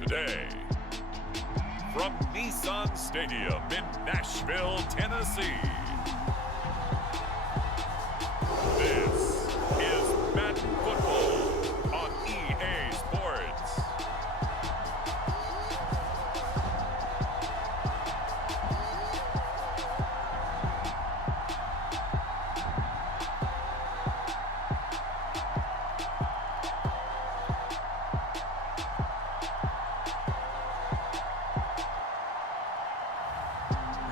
today. From Nissan Stadium in Nashville, Tennessee, this is Madden Football on EA Sports.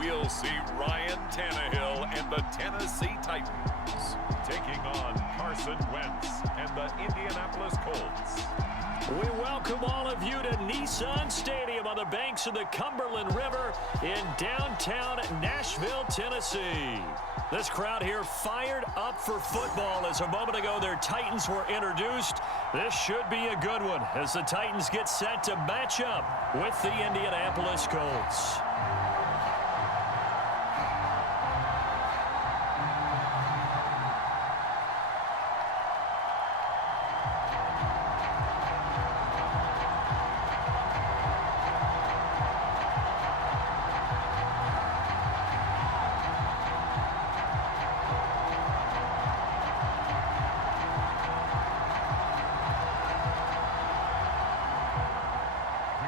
We'll see Ryan Tannehill and the Tennessee Titans taking on Carson Wentz and the Indianapolis Colts. We welcome all of you to Nissan Stadium on the banks of the Cumberland River in downtown Nashville, Tennessee. This crowd here fired up for football as a moment ago their Titans were introduced. This should be a good one as the Titans get set to match up with the Indianapolis Colts.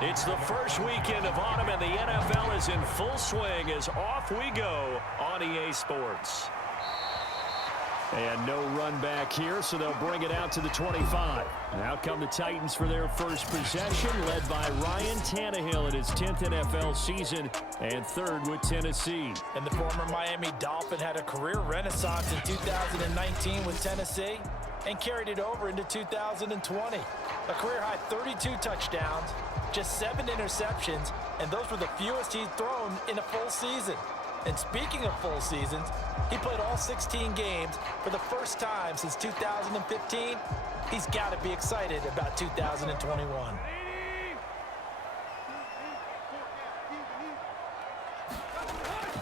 It's the first weekend of autumn, and the NFL is in full swing as off we go on EA Sports. And no run back here, so they'll bring it out to the 25. Now come the Titans for their first possession, led by Ryan Tannehill in his 10th NFL season and third with Tennessee. And the former Miami Dolphin had a career renaissance in 2019 with Tennessee and carried it over into 2020. A career-high 32 touchdowns, just 7 interceptions, and those were the fewest he's thrown in a full season. And speaking of full seasons, he played all 16 games for the first time since 2015. He's got to be excited about 2021.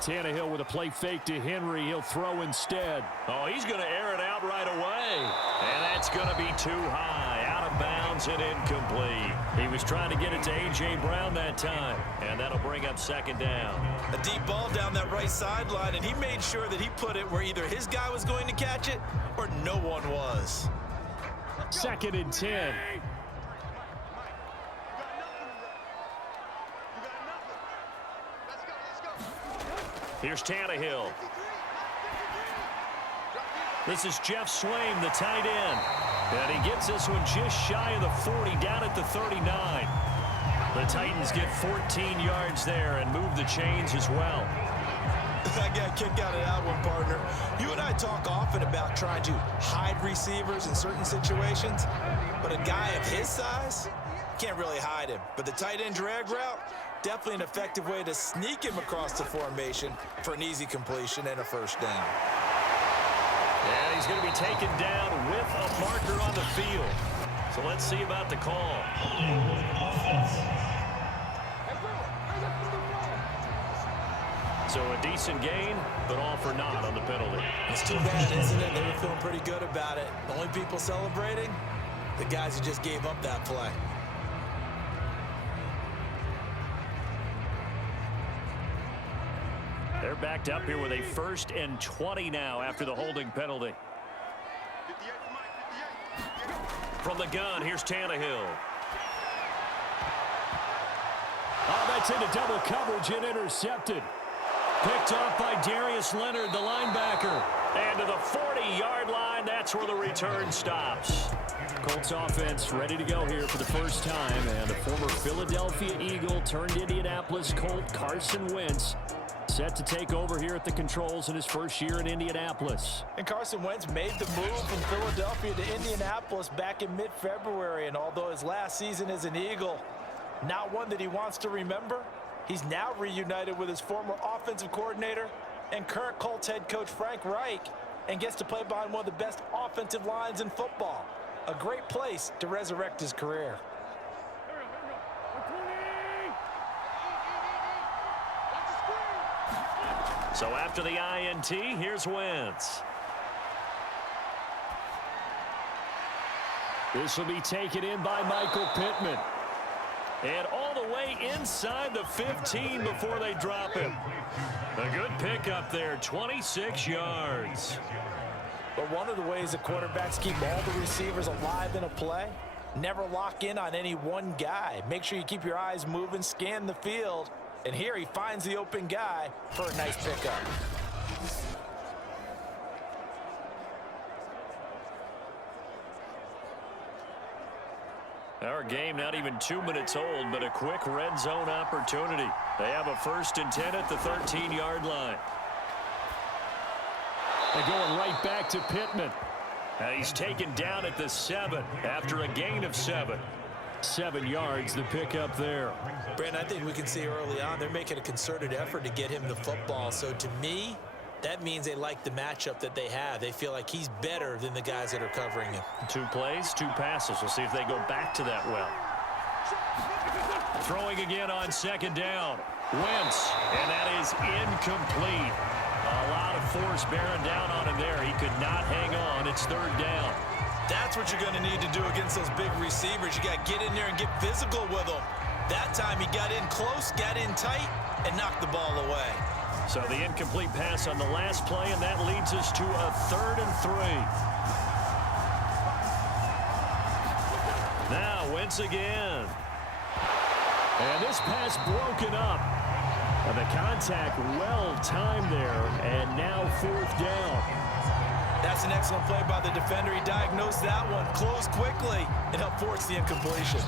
Tannehill with a play fake to Henry. He'll throw instead. Oh, he's going to air it out right away. And that's going to be too high. Out of bounds and incomplete. He was trying to get it to A.J. Brown that time. And that'll bring up second down. A deep ball down that right sideline, and he made sure that he put it where either his guy was going to catch it or no one was. Second and 10. Here's Tannehill. This is Jeff Swaim, the tight end. And he gets this one just shy of the 40, down at the 39. The Titans get 14 yards there and move the chains as well. I got a kick out of that one, partner. You and I talk often about trying to hide receivers in certain situations, but a guy of his size can't really hide him. But the tight end drag route, definitely an effective way to sneak him across the formation for an easy completion and a first down. And he's going to be taken down with a marker on the field. So let's see about the call. So a decent gain, but all for naught on the penalty. It's too bad, isn't it? They were feeling pretty good about it. The only people celebrating, the guys who just gave up that play. They're backed up here with a 1st and 20 now after the holding penalty. From the gun, here's Tannehill. Oh, that's into double coverage and intercepted. Picked off by Darius Leonard, the linebacker. And to the 40-yard line, that's where the return stops. Colts offense ready to go here for the first time. And the former Philadelphia Eagle turned Indianapolis Colt, Carson Wentz, set to take over here at the controls in his first year in Indianapolis. And Carson Wentz made the move from Philadelphia to Indianapolis back in mid-February. And although his last season as an Eagle, not one that he wants to remember, he's now reunited with his former offensive coordinator and current Colts head coach Frank Reich and gets to play behind one of the best offensive lines in football. A great place to resurrect his career. So after the INT, here's Wentz. This will be taken in by Michael Pittman. And all the way inside the 15 before they drop him. A good pickup there, 26 yards. But one of the ways the quarterbacks keep all the receivers alive in a play, never lock in on any one guy. Make sure you keep your eyes moving, scan the field. And here he finds the open guy for a nice pickup. Our game not even 2 minutes old, but a quick red zone opportunity. They have a 1st and 10 at the 13-yard line. They're going right back to Pittman. Now he's taken down at the 7 after a gain of 7. 7 yards, the pickup there. Brandon, I think we can see early on they're making a concerted effort to get him the football. So to me, that means they like the matchup that they have. They feel like he's better than the guys that are covering him. 2 plays, 2 passes. We'll see if they go back to that well. Throwing again on 2nd down. Wentz, and that is incomplete. A lot of force bearing down on him there. He could not hang on. It's 3rd down. That's what you're going to need to do against those big receivers. You got to get in there and get physical with them. That time he got in close, got in tight, and knocked the ball away. So the incomplete pass on the last play, and that leads us to a 3rd and 3. Now Wentz again. And this pass broken up. And the contact well timed there, and now 4th down. That's an excellent play by the defender. He diagnosed that one, closed quickly, and helped force the incompletion.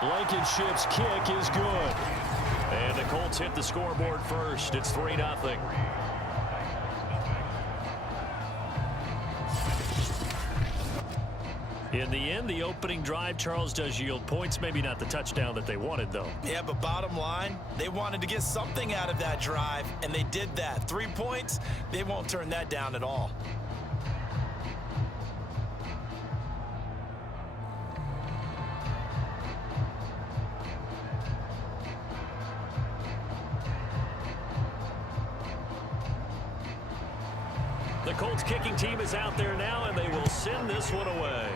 Blankenship's kick is good. And the Colts hit the scoreboard first. It's 3-0. In the end, the opening drive, Charles, does yield points. Maybe not the touchdown that they wanted, though. Yeah, but bottom line, they wanted to get something out of that drive, and they did that. 3 points, they won't turn that down at all. The Colts kicking team is out there now, and they will send this one away.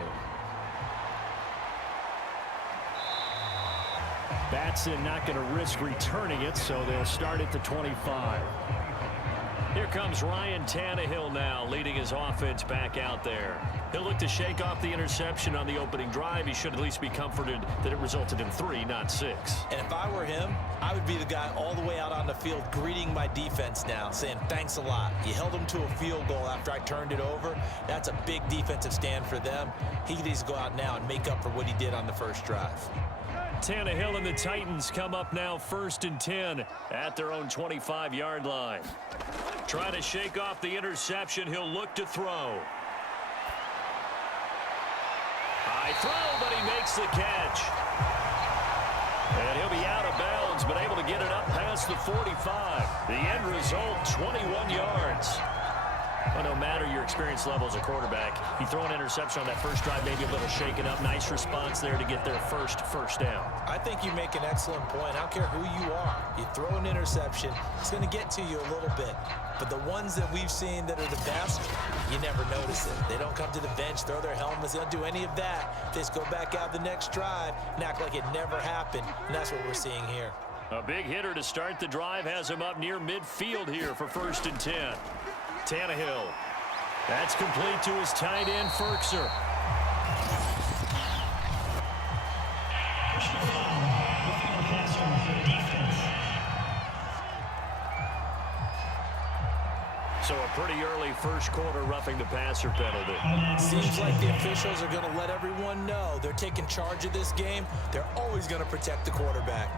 Batson not going to risk returning it, so they'll start at the 25. Here comes Ryan Tannehill now, leading his offense back out there. He'll look to shake off the interception on the opening drive. He should at least be comforted that it resulted in 3, not 6. And if I were him, I would be the guy all the way out on the field greeting my defense now, saying thanks a lot. You held them to a field goal after I turned it over. That's a big defensive stand for them. He needs to go out now and make up for what he did on the first drive. Tannehill and the Titans come up now 1st and 10 at their own 25-yard line. Trying to shake off the interception. He'll look to throw. High throw, but he makes the catch. And he'll be out of bounds, but able to get it up past the 45. The end result, 21 yards. Well, no matter your experience level as a quarterback, you throw an interception on that first drive, maybe a little shaken up. Nice response there to get their first down. I think you make an excellent point. I don't care who you are. You throw an interception, it's going to get to you a little bit. But the ones that we've seen that are the best, you never notice it. They don't come to the bench, throw their helmets. They don't do any of that. They just go back out the next drive and act like it never happened. And that's what we're seeing here. A big hitter to start the drive has him up near midfield here for 1st and 10. Tannehill. That's complete to his tight end, Ferkser. So a pretty early first quarter roughing the passer penalty. Seems like the officials are going to let everyone know they're taking charge of this game. They're always going to protect the quarterback.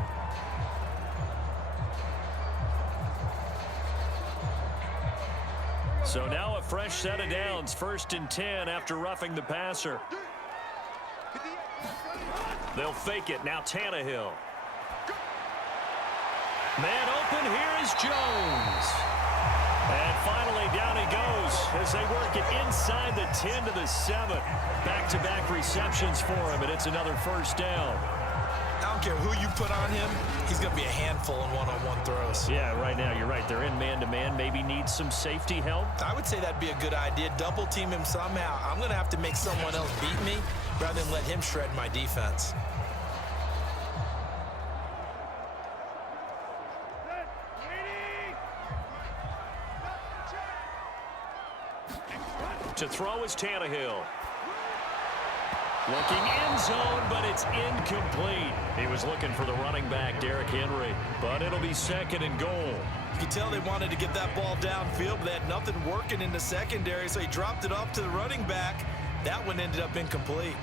So now a fresh set of downs, 1st and 10 after roughing the passer. They'll fake it. Now Tannehill. Man open. Here is Jones. And finally, down he goes as they work it inside the 10 to the 7. Back-to-back receptions for him, and it's another first down. I don't care who you put on him, he's going to be a handful in one-on-one throws. Yeah, right now, you're right. They're in man-to-man. Maybe needs some safety help. I would say that'd be a good idea. Double team him somehow. I'm going to have to make someone else beat me rather than let him shred my defense. To throw is Tannehill. Looking end zone, but it's incomplete. He was looking for the running back, Derrick Henry, but it'll be second and goal. You can tell they wanted to get that ball downfield, but they had nothing working in the secondary, so he dropped it off to the running back. That one ended up incomplete.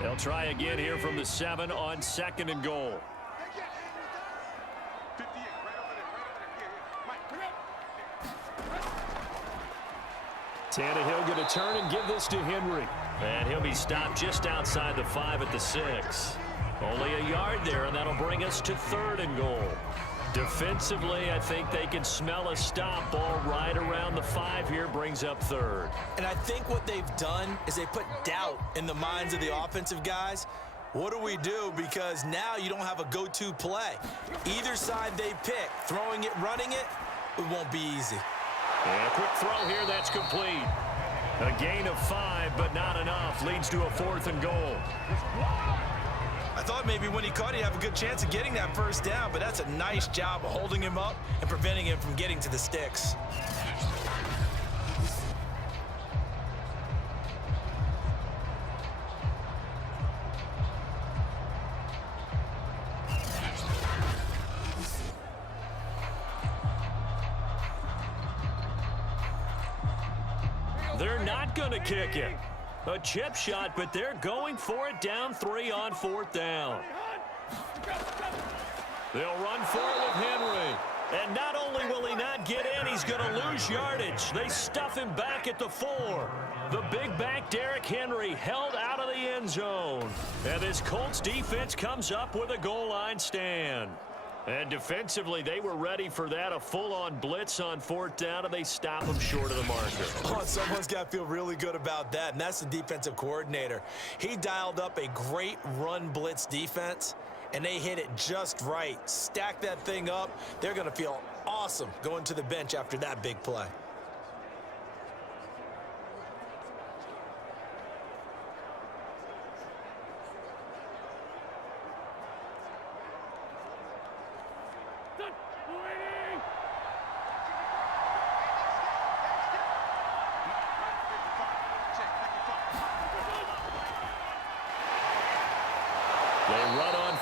They'll try again here from the 7 on second and goal. Tannehill going to turn and give this to Henry. And he'll be stopped just outside the 5 at the 6. Only a yard there, and that'll bring us to third and goal. Defensively, I think they can smell a stop. Ball right around the 5 here, brings up third. And I think what they've done is they put doubt in the minds of the offensive guys. What do we do? Because now you don't have a go-to play. Either side they pick, throwing it, running it, it won't be easy. And a quick throw here, that's complete. A gain of 5, but not enough. Leads to a fourth and goal. I thought maybe when he caught it, he'd have a good chance of getting that first down, but that's a nice job of holding him up and preventing him from getting to the sticks. They're not going to kick it. A chip shot, but they're going for it down 3 on fourth down. They'll run for it with Henry. And not only will he not get in, he's going to lose yardage. They stuff him back at the 4. The big back, Derrick Henry, held out of the end zone. And this Colts defense comes up with a goal line stand. And defensively, they were ready for that, a full-on blitz on fourth down, and they stop him short of the marker. Oh, someone's got to feel really good about that, and that's the defensive coordinator. He dialed up a great run blitz defense, and they hit it just right. Stack that thing up. They're going to feel awesome going to the bench after that big play.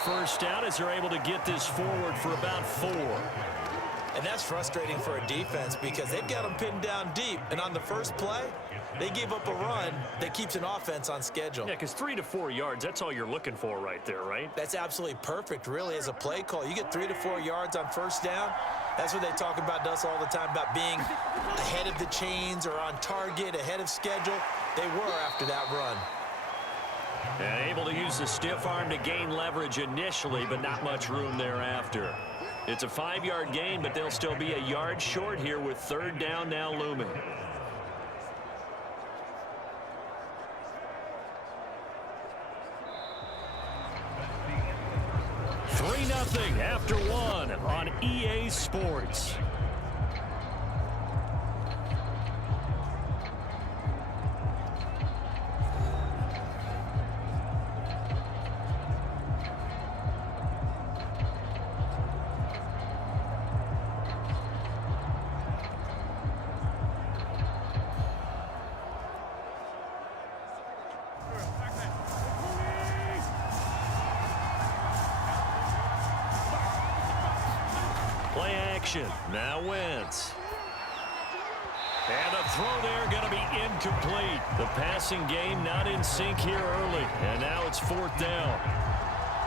First down as they're able to get this forward for about 4. And that's frustrating for a defense because they've got them pinned down deep. And on the first play, they gave up a run that keeps an offense on schedule. Yeah, because 3 to 4 yards, that's all you're looking for right there, right? That's absolutely perfect, really, as a play call. You get 3 to 4 yards on first down. That's what they talk about us all the time, about being ahead of the chains or on target, ahead of schedule. They were after that run. And able to use the stiff arm to gain leverage initially, but not much room thereafter. It's a 5-yard gain, but they'll still be a yard short here with third down now looming. Three 3-0 after 1 on EA Sports. Play action. Now Wentz. And a throw there going to be incomplete. The passing game not in sync here early. And now it's fourth down.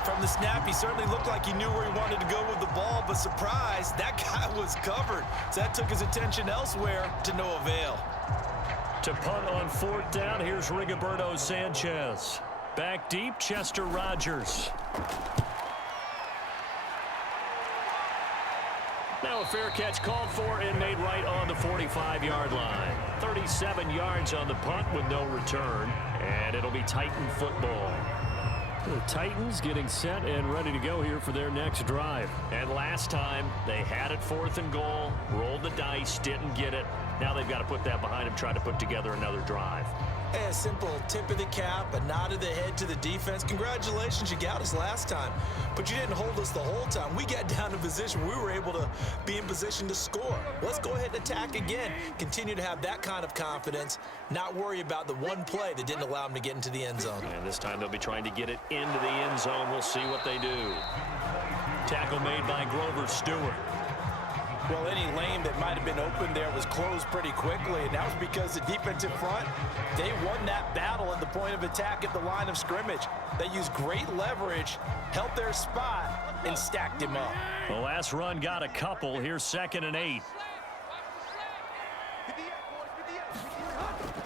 From the snap, he certainly looked like he knew where he wanted to go with the ball, but surprise, that guy was covered. So that took his attention elsewhere to no avail. To punt on fourth down, here's Rigoberto Sanchez. Back deep, Chester Rogers. Now a fair catch called for and made right on the 45-yard line. 37 yards on the punt with no return, and it'll be Titan football. The Titans getting set and ready to go here for their next drive. And last time, they had it 4th and goal, rolled the dice, didn't get it. Now they've got to put that behind them, try to put together another drive. Hey, a simple tip of the cap, a nod of the head to the defense. Congratulations, you got us last time. But you didn't hold us the whole time. We got down in position. We were able to be in position to score. Let's go ahead and attack again. Continue to have that kind of confidence. Not worry about the one play that didn't allow them to get into the end zone. And this time they'll be trying to get it into the end zone. We'll see what they do. Tackle made by Grover Stewart. Well, any lane that might have been open there was closed pretty quickly, and that was because the defensive front, they won that battle at the point of attack at the line of scrimmage. They used great leverage, held their spot, and stacked him up. The last run got a couple. Here's 2nd and 8.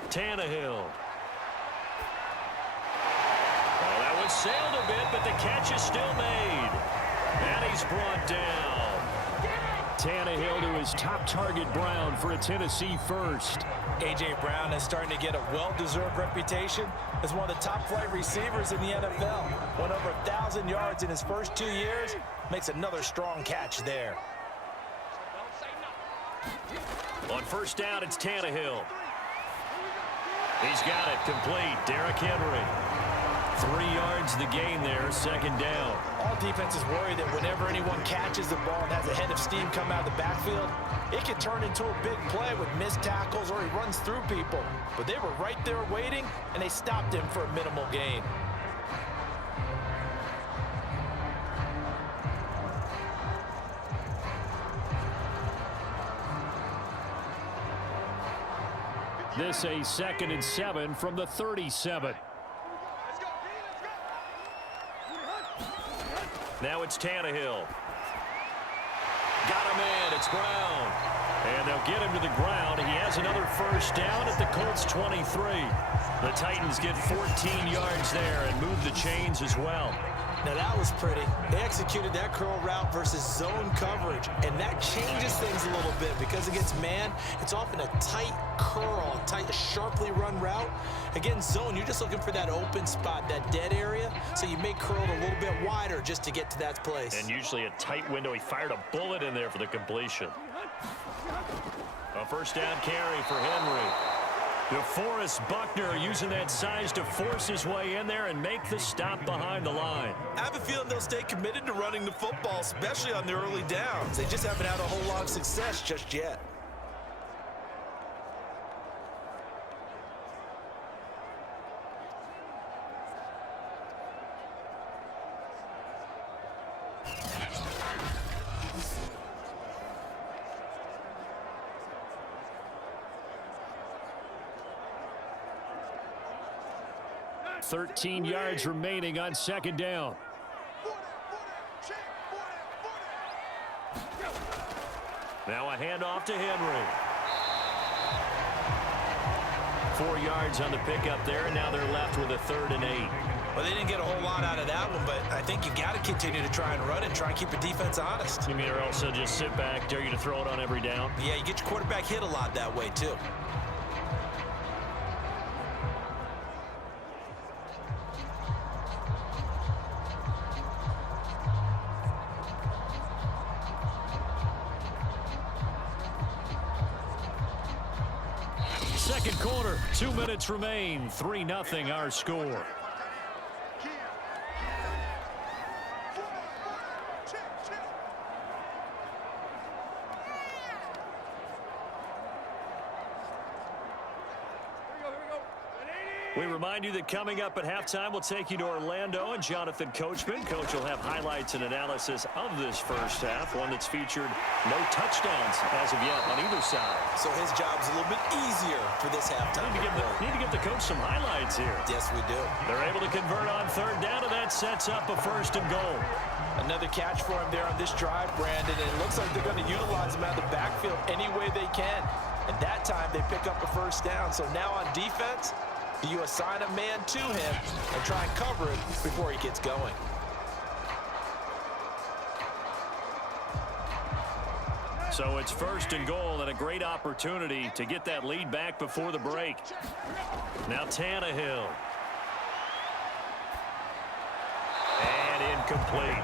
Tannehill. Well, that one sailed a bit, but the catch is still made. And he's brought down. Tannehill to his top target, Brown, for a Tennessee first. A.J. Brown is starting to get a well-deserved reputation as one of the top-flight receivers in the NFL. Went over 1,000 yards in his first 2 years. Makes another strong catch there. On first down, it's Tannehill. He's got it complete. Derrick Henry. 3 yards the gain there, 2nd down. All defenses worry that whenever anyone catches the ball and has a head of steam come out of the backfield, it can turn into a big play with missed tackles or he runs through people. But they were right there waiting, and they stopped him for a minimal gain. This a 2nd and 7 from the 37. Now it's Tannehill. Got him in. It's Brown. And they'll get him to the ground. He has another first down at the Colts 23. The Titans get 14 yards there and move the chains as well. Now that was pretty. They executed that curl route versus zone coverage, and that changes things a little bit because against man, it's often a tight curl, a tight, sharply run route. Against zone, you're just looking for that open spot, that dead area, so you may curl it a little bit wider just to get to that place. And usually a tight window. He fired a bullet in there for the completion. A first down carry for Henry. DeForest Buckner using that size to force his way in there and make the stop behind the line. I have a feeling they'll stay committed to running the football, especially on the early downs. They just haven't had a whole lot of success just yet. Thirteen yards remaining on 2nd down. Now a handoff to Henry. 4 yards on the pickup there, and now they're left with a 3rd and 8. Well, they didn't get a whole lot out of that one, but I think you got to continue to try and run it, try and keep the defense honest. You mean or also just sit back, dare you to throw it on every down? Yeah, you get your quarterback hit a lot that way, too. Second quarter, 2 minutes remain. 3-0 our score. We remind you that coming up at halftime, we'll take you to Orlando and Jonathan Coachman. Coach will have highlights and analysis of this first half, one that's featured no touchdowns as of yet on either side. So his job's a little bit easier for this halftime. Need to give the coach some highlights here. Yes, we do. They're able to convert on 3rd down, and that sets up a 1st and goal. Another catch for him there on this drive, Brandon, and it looks like they're going to utilize him out of the backfield any way they can. And that time, they pick up a 1st down. So now on defense, you assign a man to him and try and cover it before he gets going. So it's 1st and goal and a great opportunity to get that lead back before the break. Now Tannehill. And incomplete.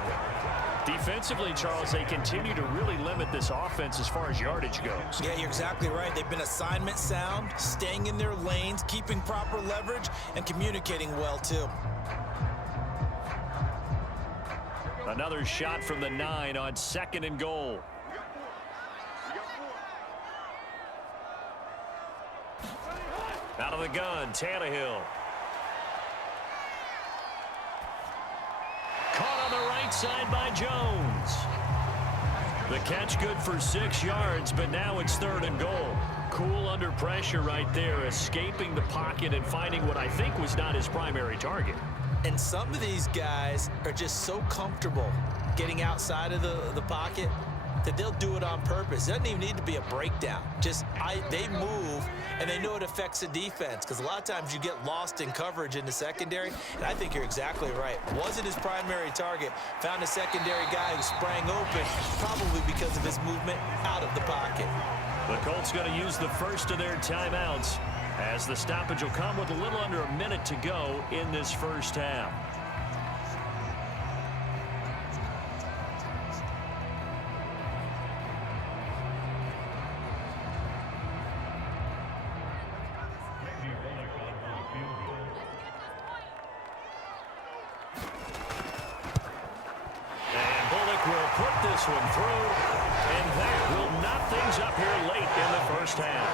Defensively, Charles, they continue to really limit this offense as far as yardage goes. Yeah, you're exactly right. They've been assignment sound, staying in their lanes, keeping proper leverage, and communicating well, too. Another shot from the 9 on 2nd and goal. Out of the gun, Tannehill. Caught on the right side by Jones. The catch good for 6 yards, but now it's 3rd and goal. Cool under pressure right there, escaping the pocket and finding what I think was not his primary target. And some of these guys are just so comfortable getting outside of the pocket that they'll do it on purpose. It doesn't even need to be a breakdown. They move, and they know it affects the defense, because a lot of times you get lost in coverage in the secondary, and I think you're exactly right. Wasn't his primary target. Found a secondary guy who sprang open, probably because of his movement out of the pocket. The Colts going to use the first of their timeouts, as the stoppage will come with a little under a minute to go in this first half. This one through, and that will knock things up here late in the first half.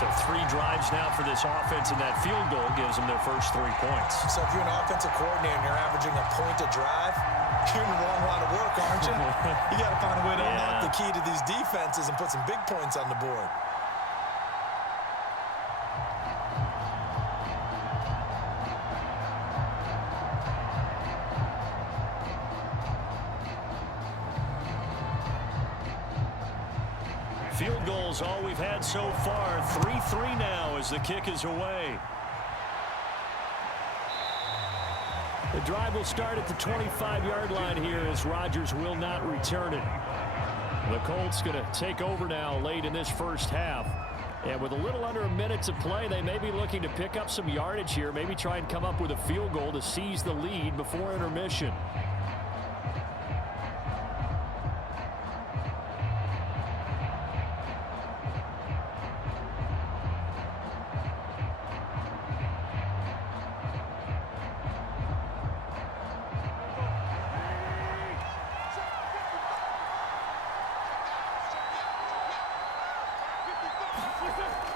So 3 drives now for this offense, and that field goal gives them their first 3 points. So if you're an offensive coordinator and you're averaging a point a drive, you're in the wrong line of work, aren't you? You got to find a way to unlock the key to these defenses and put some big points on the board. Field goals all we've had so far. 3-3 now as the kick is away. The drive will start at the 25-yard line here as Rodgers will not return it. The Colts going to take over now late in this first half. And with a little under a minute to play, they may be looking to pick up some yardage here, maybe try and come up with a field goal to seize the lead before intermission.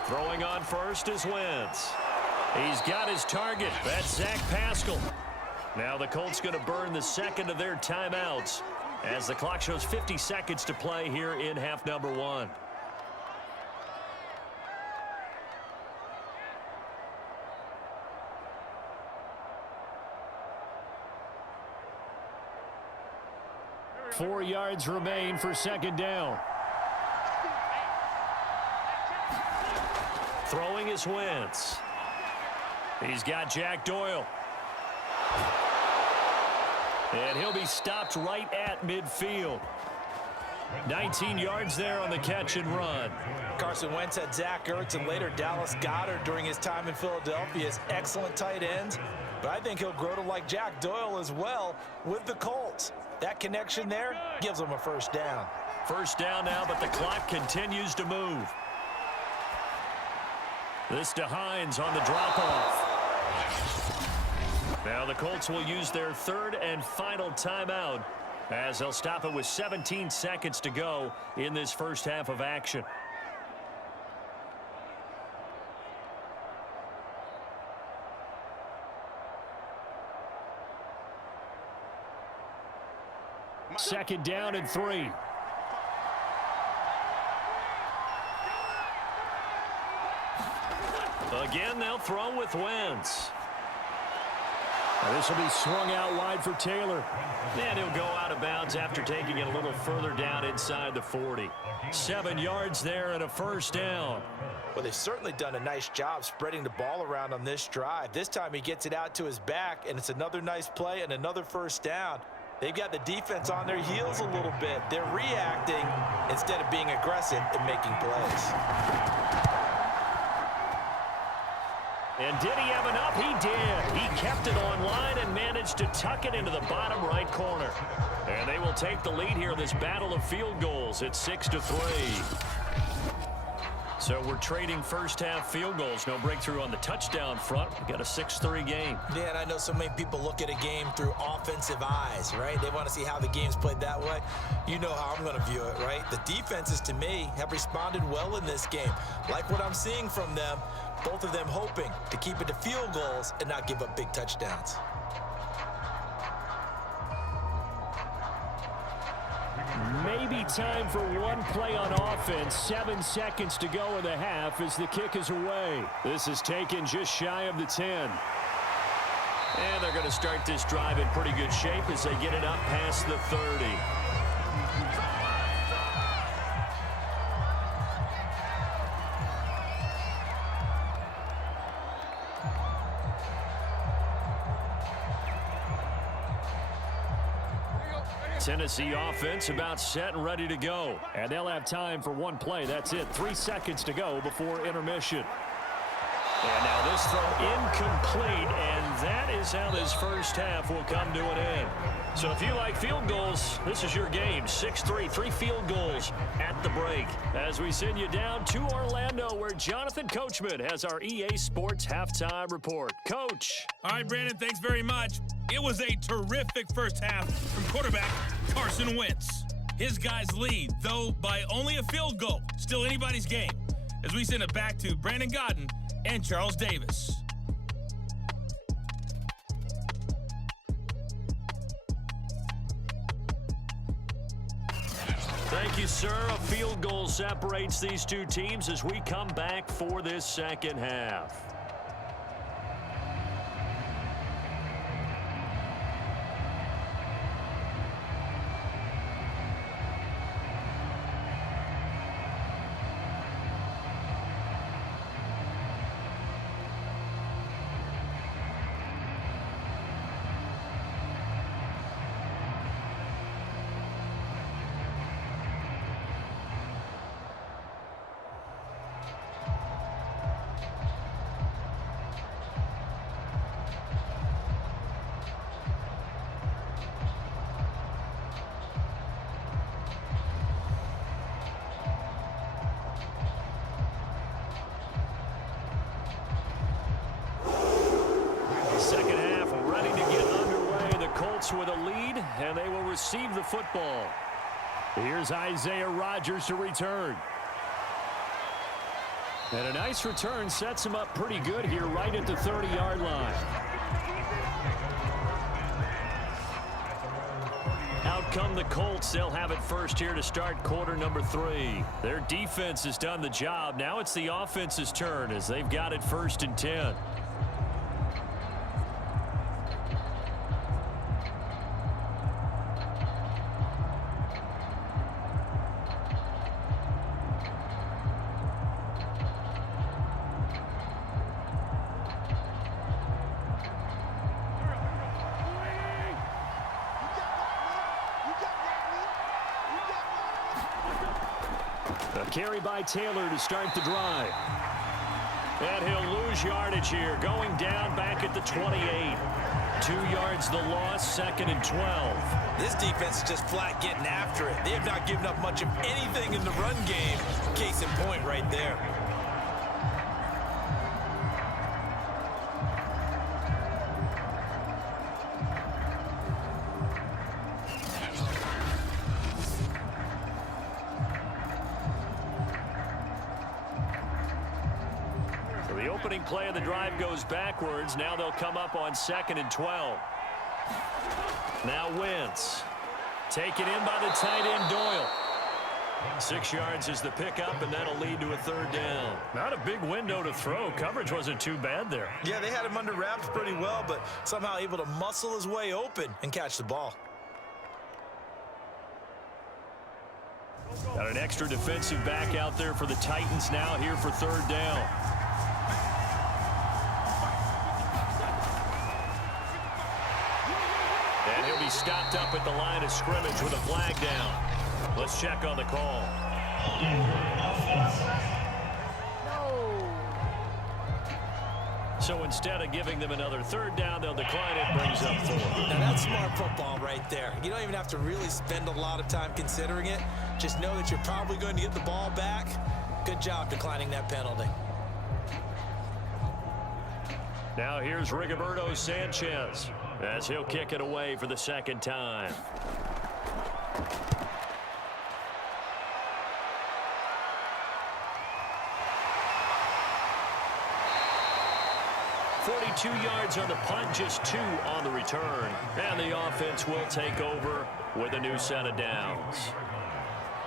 Throwing on first is Wentz. He's got his target. That's Zach Pascal. Now the Colts going to burn the second of their timeouts as the clock shows 50 seconds to play here in half number 1. Four yards remain for second down. Throwing is Wentz. He's got Jack Doyle. And he'll be stopped right at midfield. 19 yards there on the catch and run. Carson Wentz had Zach Ertz and later Dallas Goedert during his time in Philadelphia as excellent tight ends. But I think he'll grow to like Jack Doyle as well with the Colts. That connection there gives them a first down. First down now, but the clock continues to move. This to Hines on the drop-off. Now the Colts will use their third and final timeout as they'll stop it with 17 seconds to go in this first half of action. Second down and 3. Again, they'll throw with Wentz. This will be swung out wide for Taylor. And he'll go out of bounds after taking it a little further down inside the 40. 7 yards there and a first down. Well, they've certainly done a nice job spreading the ball around on this drive. This time he gets it out to his back, and it's another nice play and another first down. They've got the defense on their heels a little bit. They're reacting instead of being aggressive and making plays. And did he have enough? He did. He kept it on line and managed to tuck it into the bottom right corner. And they will take the lead here in this battle of field goals. It's 6-3. So we're trading first-half field goals. No breakthrough on the touchdown front. We got a 6-3 game. Yeah, and I know so many people look at a game through offensive eyes, right? They want to see how the game's played that way. You know how I'm going to view it, right? The defenses, to me, have responded well in this game. Like what I'm seeing from them, both of them hoping to keep it to field goals and not give up big touchdowns. Maybe time for one play on offense. 7 seconds to go in the half as the kick is away. This is taken just shy of the 10. And they're going to start this drive in pretty good shape as they get it up past the 30. Tennessee offense about set and ready to go. And they'll have time for one play. That's it. 3 seconds to go before intermission. And now this throw incomplete, and that is how this first half will come to an end. So if you like field goals, this is your game. 6-3, 3 field goals at the break. As we send you down to Orlando, where Jonathan Coachman has our EA Sports halftime report. Coach. All right, Brandon, thanks very much. It was a terrific first half from quarterback Carson Wentz. His guys lead, though by only a field goal. Still anybody's game. As we send it back to Brandon Godden and Charles Davis. Thank you, sir. A field goal separates these two teams as we come back for this second half. Second half ready to get underway. The Colts with a lead, and they will receive the football. Here's Isaiah Rodgers to return. And a nice return sets him up pretty good here right at the 30-yard line. Out come the Colts. They'll have it first here to start quarter number 3. Their defense has done the job. Now it's the offense's turn as they've got it 1st and 10. A carry by Taylor to start the drive. And he'll lose yardage here, going down back at the 28. 2 yards the loss, 2nd and 12. This defense is just flat getting after it. They have not given up much of anything in the run game. Case in point right there. The opening play of the drive goes backwards. Now they'll come up on 2nd and 12. Now Wentz. Taken in by the tight end Doyle. 6 yards is the pickup, and that'll lead to a third down. Not a big window to throw. Coverage wasn't too bad there. Yeah, they had him under wraps pretty well, but somehow able to muscle his way open and catch the ball. Got an extra defensive back out there for the Titans now here for third down. And he'll be stopped up at the line of scrimmage with a flag down. Let's check on the call. So instead of giving them another third down, they'll decline it, brings up 4. Now that's smart football right there. You don't even have to really spend a lot of time considering it. Just know that you're probably going to get the ball back. Good job declining that penalty. Now here's Rigoberto Sanchez as he'll kick it away for the second time. .42 yards on the punt, just 2 on the return. And the offense will take over with a new set of downs.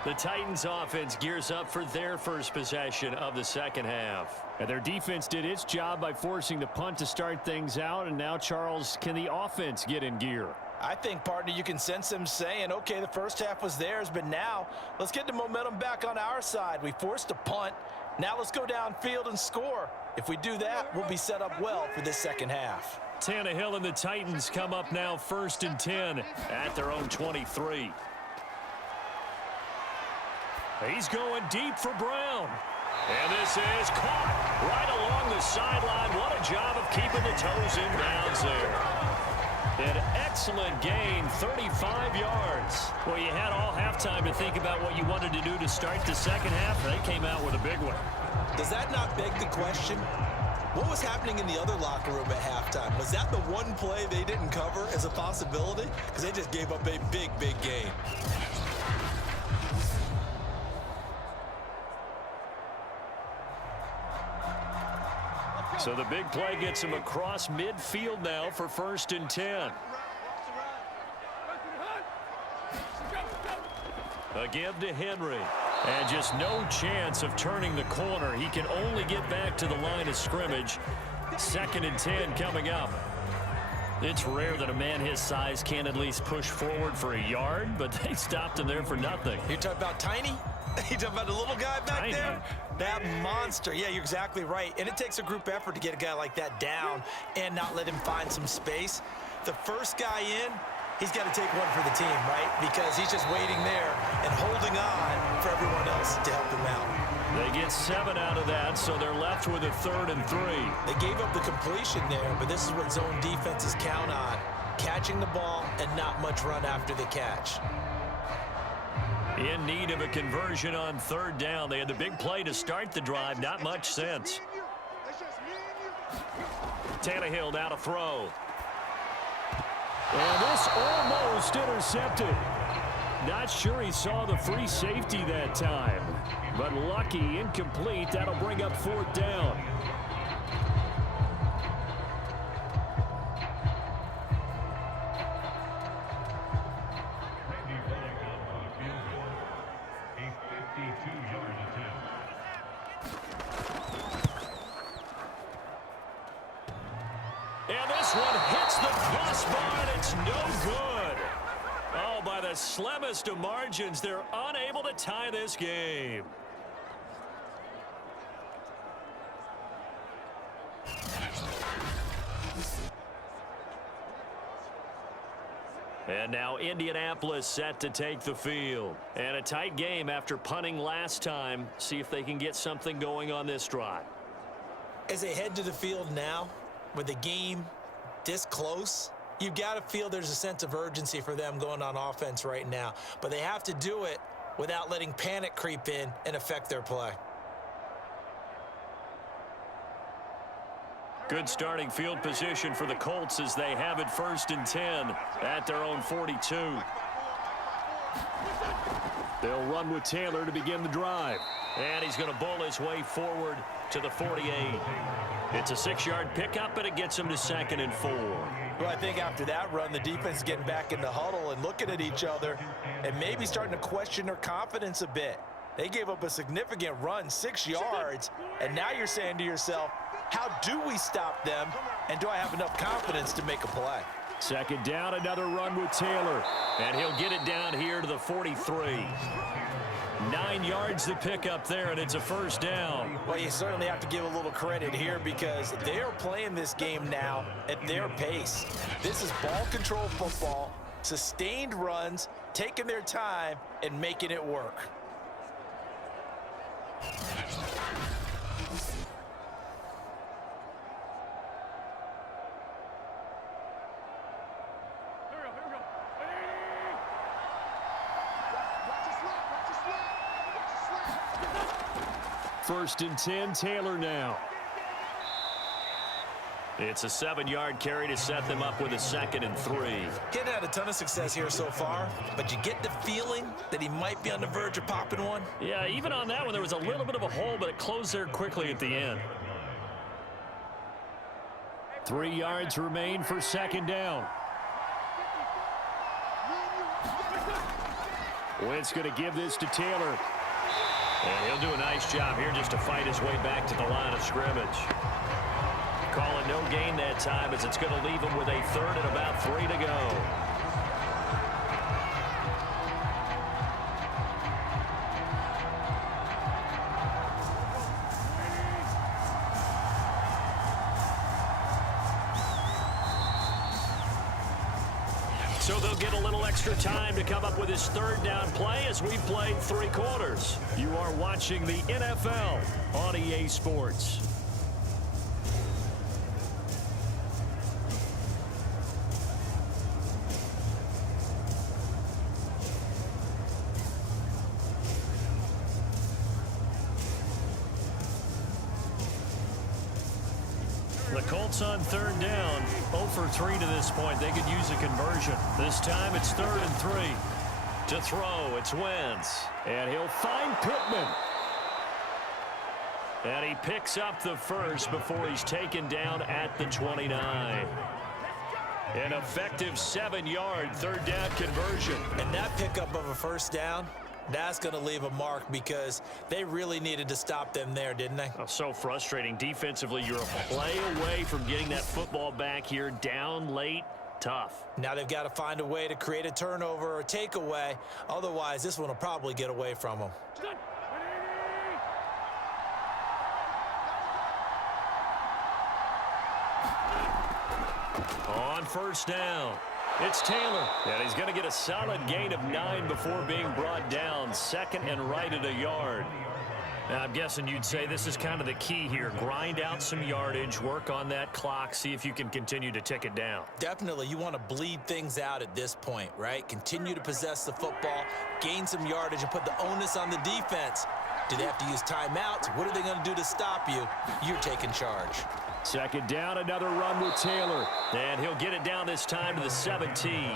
The Titans offense gears up for their first possession of the second half. And their defense did its job by forcing the punt to start things out. And now, Charles, can the offense get in gear? I think, partner, you can sense them saying, okay, the first half was theirs, but now let's get the momentum back on our side. We forced a punt. Now let's go downfield and score. If we do that, we'll be set up well for this second half. Tannehill and the Titans come up now 1st and 10 at their own 23. He's going deep for Brown. And this is caught right along the sideline. What a job of keeping the toes in bounds there. An excellent gain, 35 yards. Well, you had all halftime to think about what you wanted to do to start the second half. They came out with a big one. Does that not beg the question? What was happening in the other locker room at halftime? Was that the one play they didn't cover as a possibility? Because they just gave up a big, big gain. So the big play gets him across midfield now for 1st and 10. Again to Henry. And just no chance of turning the corner. He can only get back to the line of scrimmage. 2nd and 10 coming up. It's rare that a man his size can at least push forward for a yard, but they stopped him there for nothing. You're talking about tiny? You talking about the little guy back Tiny. there? That monster. Yeah, you're exactly right. And it takes a group effort to get a guy like that down and not let him find some space. The first guy in, he's got to take one for the team, right? Because he's just waiting there and holding on for everyone else to help him out. They get 7 out of that, so they're left with a 3rd and 3. They gave up the completion there, but this is what zone defenses count on. Catching the ball and not much run after the catch. In need of a conversion on 3rd down. They had the big play to start the drive. Not much sense. Tannehill now to throw. And this almost intercepted. Not sure he saw the free safety that time. But lucky, incomplete. That'll bring up 4th down. And this one hits the crossbar, and it's no good. Oh, by the slimmest of margins, they're unable to tie this game. And now Indianapolis set to take the field. And a tight game after punting last time. See if they can get something going on this drive. As they head to the field now, with the game this close, you've got to feel there's a sense of urgency for them going on offense right now. But they have to do it without letting panic creep in and affect their play. Good starting field position for the Colts as they have it 1st and 10 at their own 42. They'll run with Taylor to begin the drive. And he's going to bowl his way forward to the 48. It's a 6-yard pickup, and it gets him to 2nd and 4. Well, I think after that run, the defense is getting back in the huddle and looking at each other and maybe starting to question their confidence a bit. They gave up a significant run, 6 yards, and now you're saying to yourself, how do we stop them, and do I have enough confidence to make a play? Second down, another run with Taylor, and he'll get it down here to the 43. 9 yards to pick up there, and it's a first down. Well, you certainly have to give a little credit here because they're playing this game now at their pace. This is ball control football, sustained runs, taking their time, and making it work. First and 10, Taylor now. It's a 7-yard carry to set them up with a 2nd and 3. Getting had a ton of success here so far, but you get the feeling that he might be on the verge of popping one. Yeah, even on that one, there was a little bit of a hole, but it closed there quickly at the end. 3 yards remain for second down. Wentz going to give this to Taylor. And he'll do a nice job here just to fight his way back to the line of scrimmage. Call it no gain that time as it's going to leave him with a 3rd and about 3 to go. So they'll get a little extra time to come up with his 3rd down play as we've played 3 quarters. You are watching the NFL on EA Sports. The Colts on 3rd down, 0 for 3 to this point. They could use a conversion. This time it's 3rd and 3. To throw, it's Wentz. And he'll find Pittman. And he picks up the first before he's taken down at the 29. An effective 7-yard 3rd down conversion. And that pickup of a first down, that's going to leave a mark because they really needed to stop them there, didn't they? Oh, so frustrating. Defensively, you're a play away from getting that football back here. Down late, tough. Now they've got to find a way to create a turnover or takeaway. Otherwise, this one will probably get away from them. On first down, it's Taylor. And he's going to get a solid gain of 9 before being brought down. 2nd and right at a yard. Now, I'm guessing you'd say this is kind of the key here. Grind out some yardage, work on that clock, see if you can continue to tick it down. Definitely, you want to bleed things out at this point, right? Continue to possess the football, gain some yardage, and put the onus on the defense. Do they have to use timeouts? What are they going to do to stop you? You're taking charge. 2nd down, another run with Taylor. And he'll get it down this time to the 17.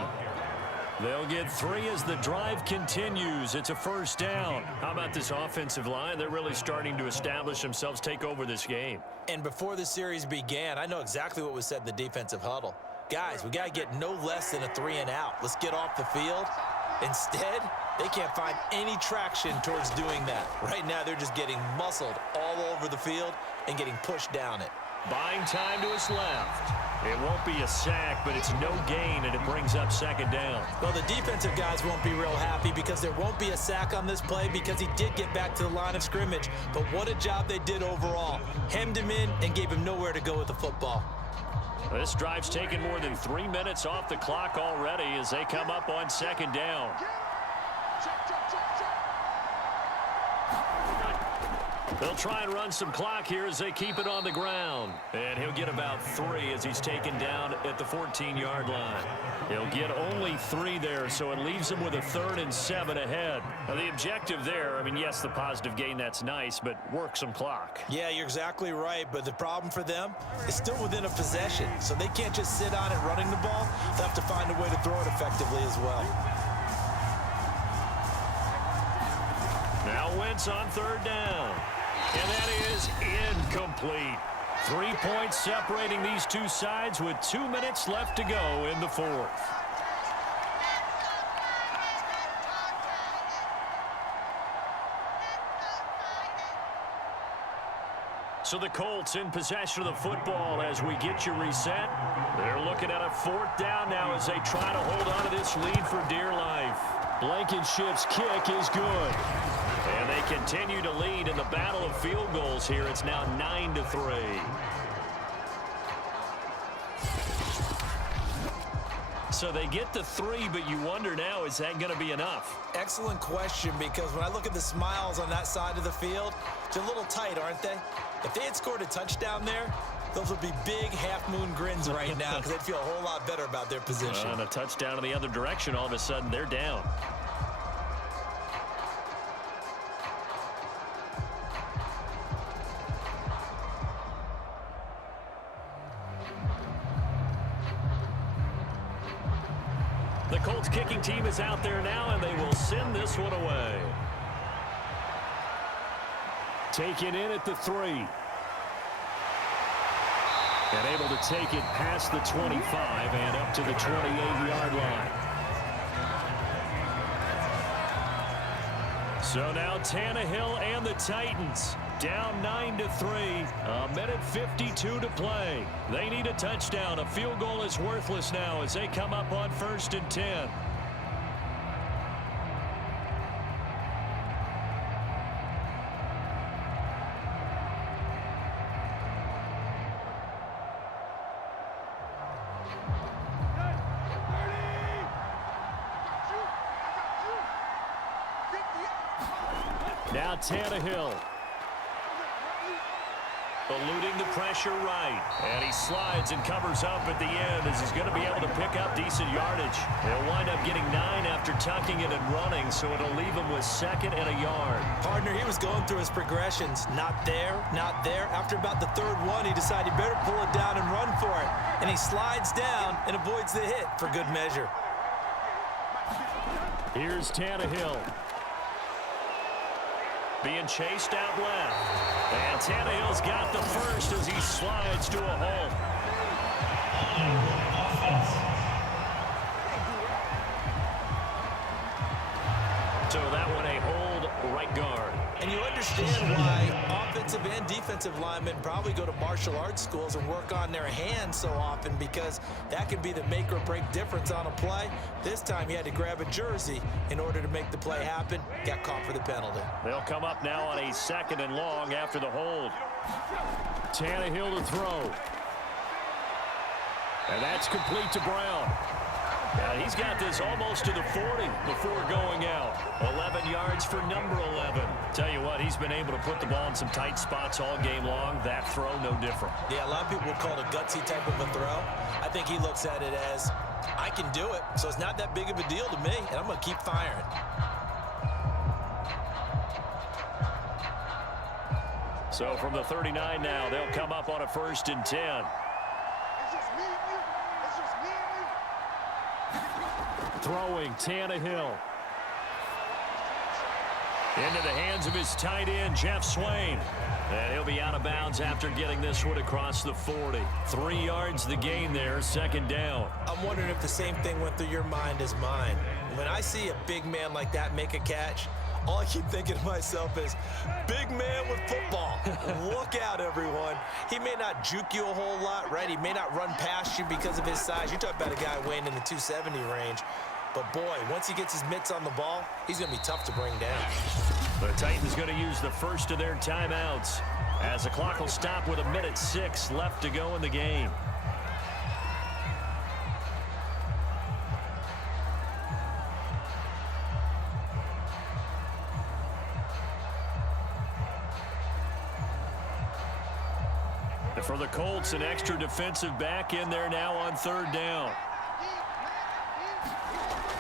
They'll get 3 as the drive continues. It's a first down. How about this offensive line? They're really starting to establish themselves, take over this game. And before the series began, I know exactly what was said in the defensive huddle. Guys, we got to get no less than a 3 and out. Let's get off the field. Instead, they can't find any traction towards doing that. Right now, they're just getting muscled all over the field and getting pushed down it. Buying time to his left. It won't be a sack, but it's no gain, and it brings up 2nd down. Well, the defensive guys won't be real happy because there won't be a sack on this play because he did get back to the line of scrimmage. But what a job they did overall. Hemmed him in and gave him nowhere to go with the football. This drive's taken more than 3 minutes off the clock already as they come up on 2nd down. They'll try and run some clock here as they keep it on the ground. And he'll get about 3 as he's taken down at the 14-yard line. He'll get only 3 there, so it leaves him with a 3rd and 7 ahead. Now, the objective there, I mean, yes, the positive gain, that's nice, but work some clock. Yeah, you're exactly right, but the problem for them is still within a possession, so they can't just sit on it running the ball. They'll have to find a way to throw it effectively as well. Now Wentz on 3rd down. And that is incomplete. 3 points separating these two sides with 2 minutes left to go in the fourth. So the Colts in possession of the football as we get you reset. They're looking at a 4th down now as they try to hold on to this lead for dear life. Blankenship's kick is good. And they continue to lead in the battle of field goals here. It's now 9-3. So they get to 3, but you wonder now, is that going to be enough? Excellent question, because when I look at the smiles on that side of the field, they're a little tight, aren't they? If they had scored a touchdown there, those would be big half-moon grins right now because they'd feel a whole lot better about their position. And a touchdown in the other direction, all of a sudden they're down. The Colts kicking team is out there now, and they will send this one away. Taken in at the 3. And able to take it past the 25 and up to the 28-yard line. So now Tannehill and the Titans down 9-3. A minute 52 to play. They need a touchdown. A field goal is worthless now as they come up on 1st and 10. Now Tannehill. Eluding the pressure right. And he slides and covers up at the end as he's going to be able to pick up decent yardage. He'll wind up getting 9 after tucking it and running, so it'll leave him with 2nd and a yard. Partner, he was going through his progressions. Not there, not there. After about the 3rd one, he decided he better pull it down and run for it. And he slides down and avoids the hit for good measure. Here's Tannehill. Being chased out left. And Tannehill's got the first as he slides to a hole. So that one a hold right guard. And you understand why offensive and defensive linemen probably go to martial arts schools and work on their hands so often, because that can be the make or break difference on a play. This time he had to grab a jersey in order to make the play happen. Got caught for the penalty. They'll come up now on a 2nd and long after the hold. Tannehill to throw. And that's complete to Brown. And he's got this almost to the 40 before going out. 11 yards for number 11. Tell you what, he's been able to put the ball in some tight spots all game long. That throw, no different. Yeah, a lot of people will call it a gutsy type of a throw. I think he looks at it as, I can do it, so it's not that big of a deal to me, and I'm going to keep firing. So from the 39 now, they'll come up on a 1st and 10. Throwing Tannehill. Into the hands of his tight end, Jeff Swain. And he'll be out of bounds after getting this one across the 40. 3 yards the gain there, 2nd down. I'm wondering if the same thing went through your mind as mine. When I see a big man like that make a catch, all I keep thinking to myself is, big man with football. Look out, everyone. He may not juke you a whole lot, right? He may not run past you because of his size. You're talking about a guy weighing in the 270 range. But, boy, once he gets his mitts on the ball, he's going to be tough to bring down. The Titans going to use the first of their timeouts as the clock will stop with 1:06 left to go in the game. For the Colts, an extra defensive back in there now on 3rd down.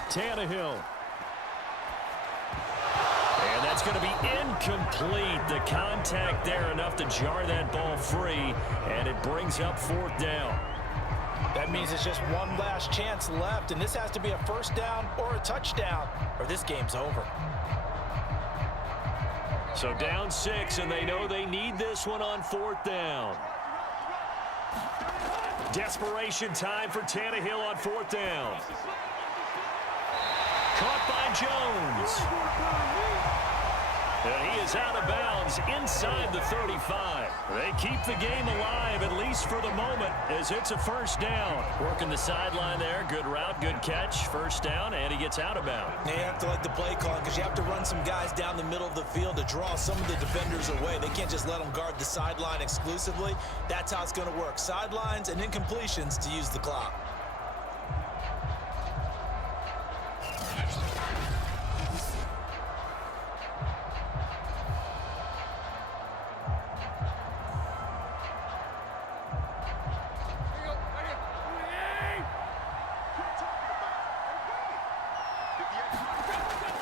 Tannehill. And that's going to be incomplete. The contact there enough to jar that ball free, and it brings up 4th down. That means it's just one last chance left, and this has to be a 1st down or a touchdown, or this game's over. So down 6, and they know they need this one on 4th down. Desperation time for Tannehill on 4th down. Caught by Jones. And he is out of bounds inside the 35. They keep the game alive, at least for the moment, as it's a 1st down. Working the sideline there. Good route, good catch. 1st down, and he gets out of bounds. Now you have to like the play call because you have to run some guys down the middle of the field to draw some of the defenders away. They can't just let them guard the sideline exclusively. That's how it's going to work. Sidelines and incompletions to use the clock.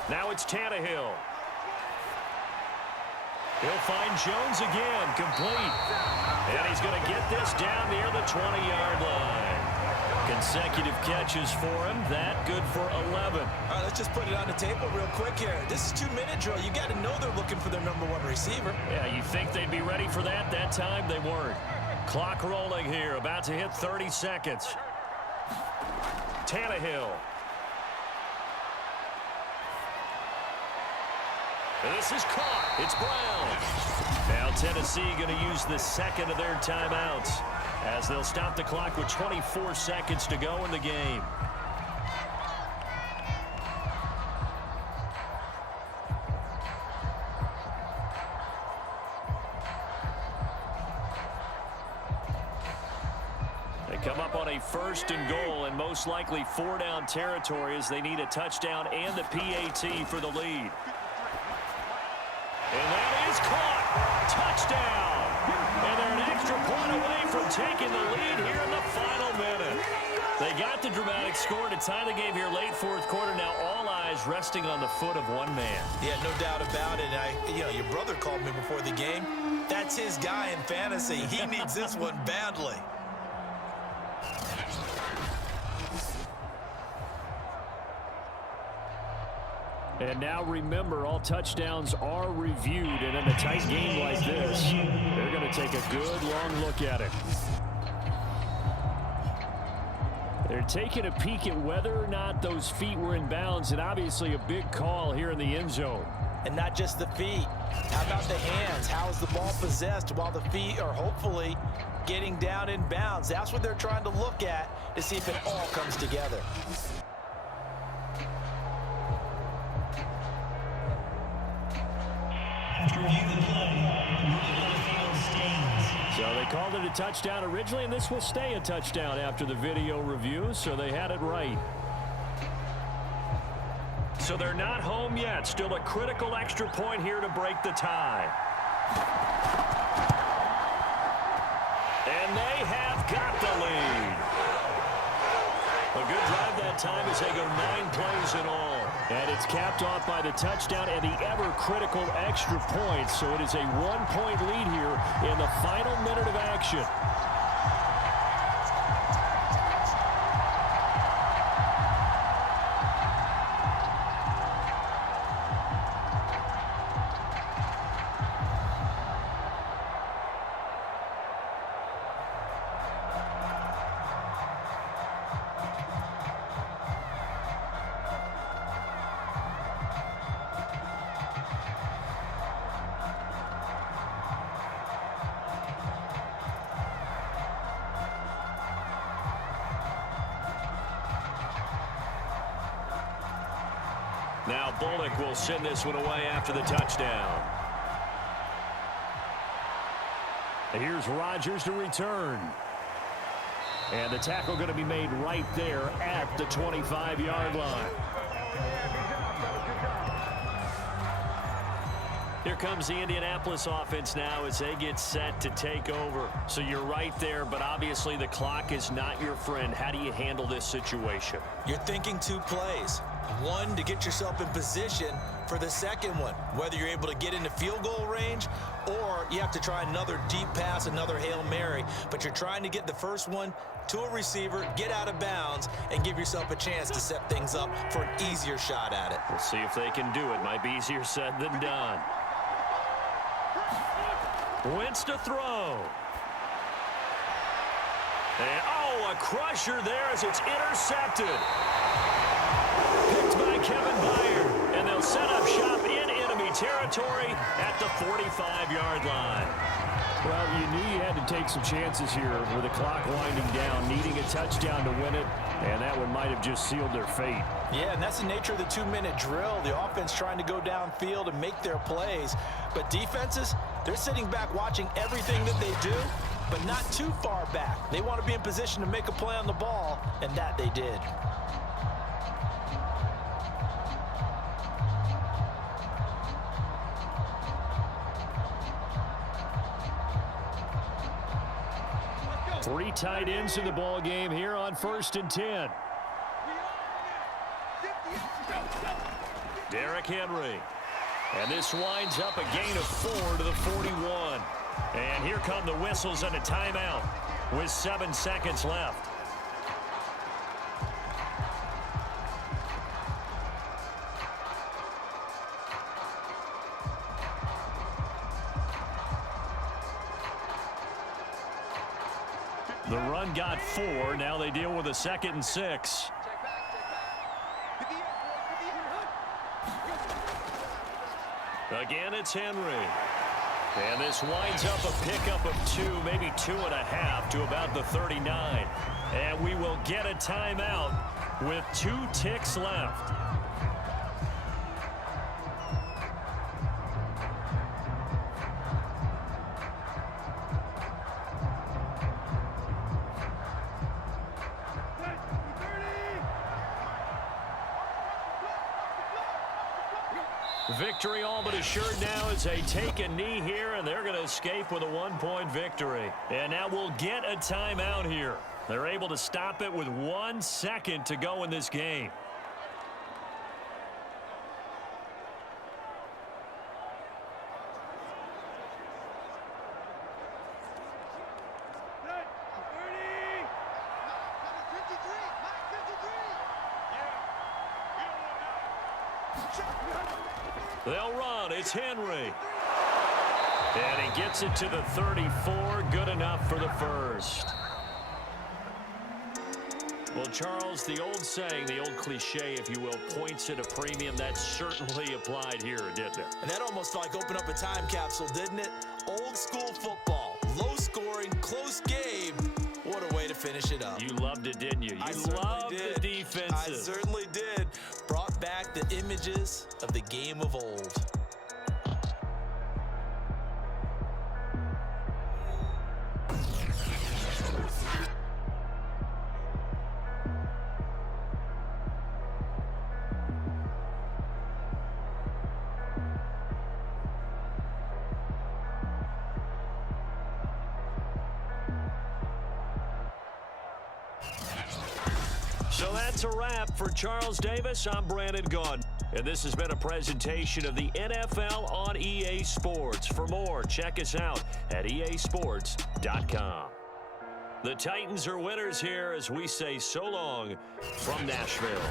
Now it's Tannehill. He'll find Jones again, complete. And he's going to get this down near the 20-yard line. Consecutive catches for him. That good for 11. All right, let's just put it on the table real quick here. This is 2-minute drill. You got to know they're looking for their #1 receiver. Yeah, you think they'd be ready for that? That time they weren't. Clock rolling here, about to hit 30 seconds. Tannehill. This is caught. It's Brown. Now Tennessee going to use the 2nd of their timeouts as they'll stop the clock with 24 seconds to go in the game. They come up on a 1st and goal and most likely 4-down territory as they need a touchdown and the PAT for the lead. And that is caught. Touchdown. And they're an extra point away from taking the lead here in the final minute. They got the dramatic score to tie the game here late 4th quarter. Now all eyes resting on the foot of one man. Yeah, no doubt about it. Your brother called me before the game. That's his guy in fantasy. He needs this one badly. And now remember, all touchdowns are reviewed, and in a tight game like this, they're going to take a good long look at it. They're taking a peek at whether or not those feet were in bounds, and obviously a big call here in the end zone. And not just the feet. How about the hands? How is the ball possessed while the feet are hopefully getting down in bounds? That's what they're trying to look at to see if it all comes together. So they called it a touchdown originally, and this will stay a touchdown after the video review, so they had it right. So they're not home yet. Still a critical extra point here to break the tie. And they have got the lead. A good drive that time as they go 9 plays in all. And it's capped off by the touchdown and the ever-critical extra point. So it is a 1-point lead here in the final minute of action. Now Bullock will send this one away after the touchdown. Here's Rodgers to return. And the tackle going to be made right there at the 25-yard line. Here comes the Indianapolis offense now as they get set to take over. So you're right there, but obviously the clock is not your friend. How do you handle this situation? You're thinking 2 plays. One, to get yourself in position for the second one, whether you're able to get into field goal range or you have to try another deep pass, another Hail Mary. But you're trying to get the first one to a receiver, get out of bounds, and give yourself a chance to set things up for an easier shot at it. We'll see if they can do it. Might be easier said than done. Wentz to throw. And, oh, a crusher there as it's intercepted. Picked by Kevin Byard. And they'll set up shop in enemy territory at the 45-yard line. Well, you knew you had to take some chances here with the clock winding down, needing a touchdown to win it, and that one might have just sealed their fate. Yeah, and that's the nature of the 2-minute drill. The offense trying to go downfield and make their plays. But defenses, they're sitting back watching everything that they do, but not too far back. They want to be in position to make a play on the ball, and that they did. Three tight ends in the ball game here on 1st and 10. Derrick Henry. And this winds up a gain of 4 to the 41. And here come the whistles and a timeout with 7 seconds left. The run got 4. Now they deal with a 2nd and 6. Again, it's Henry. And this winds up a pickup of 2, maybe 2.5 to about the 39. And we will get a timeout with 2 ticks left. Victory all but assured now as they take a knee here, and they're going to escape with a 1-point victory. And now we'll get a timeout here. They're able to stop it with 1 second to go in this game. They'll run. It's Henry. And he gets it to the 34. Good enough for the first. Well, Charles, the old saying, the old cliche, if you will, points at a premium. That certainly applied here, didn't it? And that almost like opened up a time capsule, didn't it? Old school football. Low scoring, close game. What a way to finish it up. You loved it, didn't you? I You loved did. the defensive. I certainly did. Brought back the images of the game of old. So that's a wrap for Charles Davis. I'm Brandon Gaudin, and this has been a presentation of the NFL on EA Sports. For more, check us out at easports.com. The Titans are winners here as we say so long from Nashville.